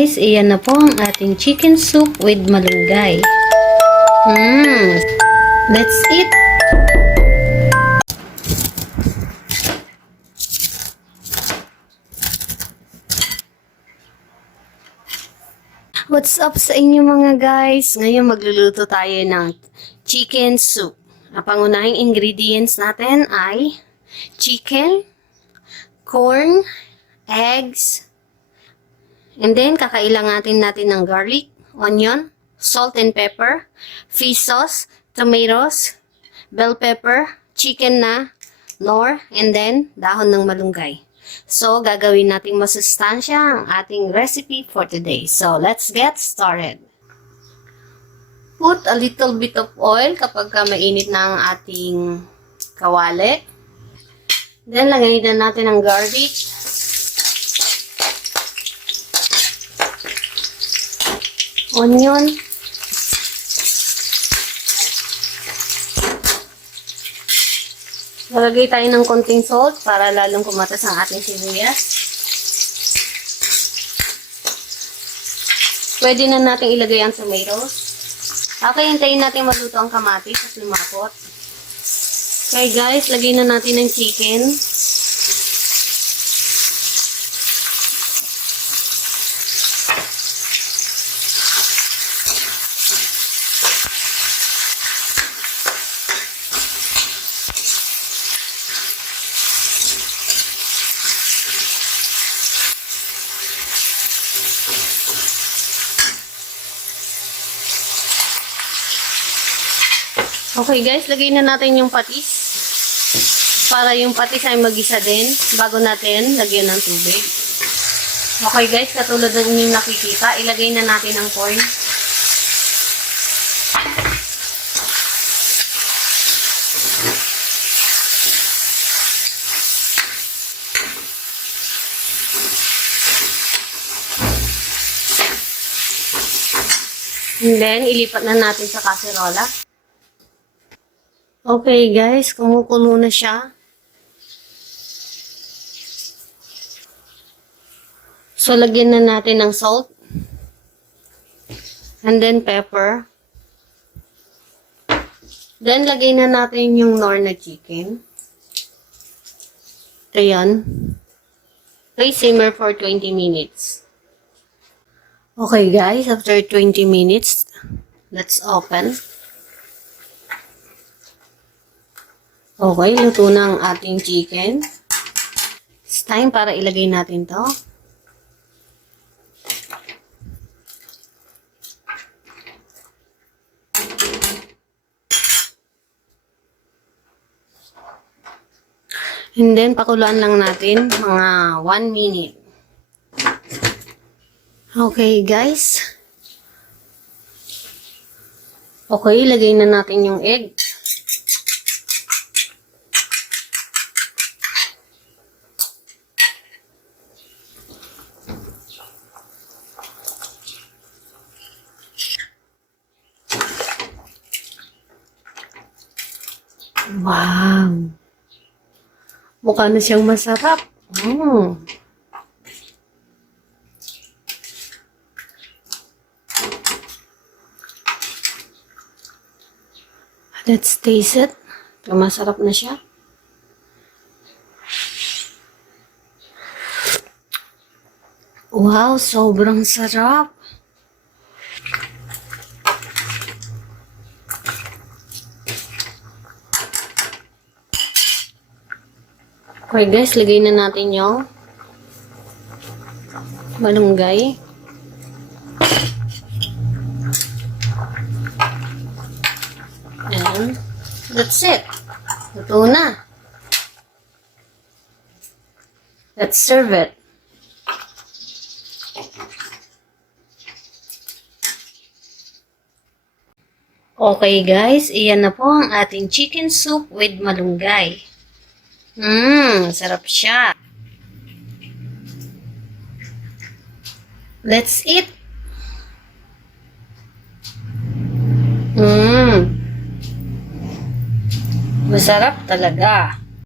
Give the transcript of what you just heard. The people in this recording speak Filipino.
Guys, iyan na po ang ating chicken soup with malunggay. Let's eat! What's up sa inyo mga guys? Ngayon magluluto tayo ng chicken soup. Ang pangunahing ingredients natin ay chicken, corn, eggs, and then kakailanganin natin ng garlic, onion, salt and pepper, fish sauce, tomatoes, bell pepper, chicken na, nor, and then dahon ng malunggay. So, gagawin nating masustansya ang ating recipe for today. So, let's get started. Put a little bit of oil kapag mainit na ang ating kawali. Then, lagay na natin ang garlic. Onion. Lalagay tayo ng konting salt para lalong kumatas ang ating sibuyas. Pwede na natin ilagay ang tomatoes. Okay, hintayin natin maluto ang kamatis at lumapot. Okay guys, lagay na natin ang chicken. Okay guys, lagay na natin yung patis para yung patis ay mag-isa din bago natin lagyan ng tubig. Okay guys, katulad ng inyong nakikita, ilagay na natin ang corn. And then, ilipat na natin sa kaserola. Okay guys, kumukulo na siya. So, lagyan na natin ng salt. And then pepper. Then, lagay na natin yung nor na chicken. Ito yan. Okay, simmer for 20 minutes. Okay guys, after 20 minutes, let's open. Okay, luto na ang ating chicken. It's time para ilagay natin to. And then, pakuluan lang natin mga 1 minute. Okay, guys. Okay, ilagay na natin yung egg. Wow! Mukha na siyang masarap. Let's taste it. Masarap na siya. Wow! Sobrang sarap. Okay guys, lagay na natin yung malunggay. And that's it. Luto na. Let's serve it. Okay guys, iyan na po ang ating chicken soup with malunggay. Sarap siya. Let's eat. Masarap talaga.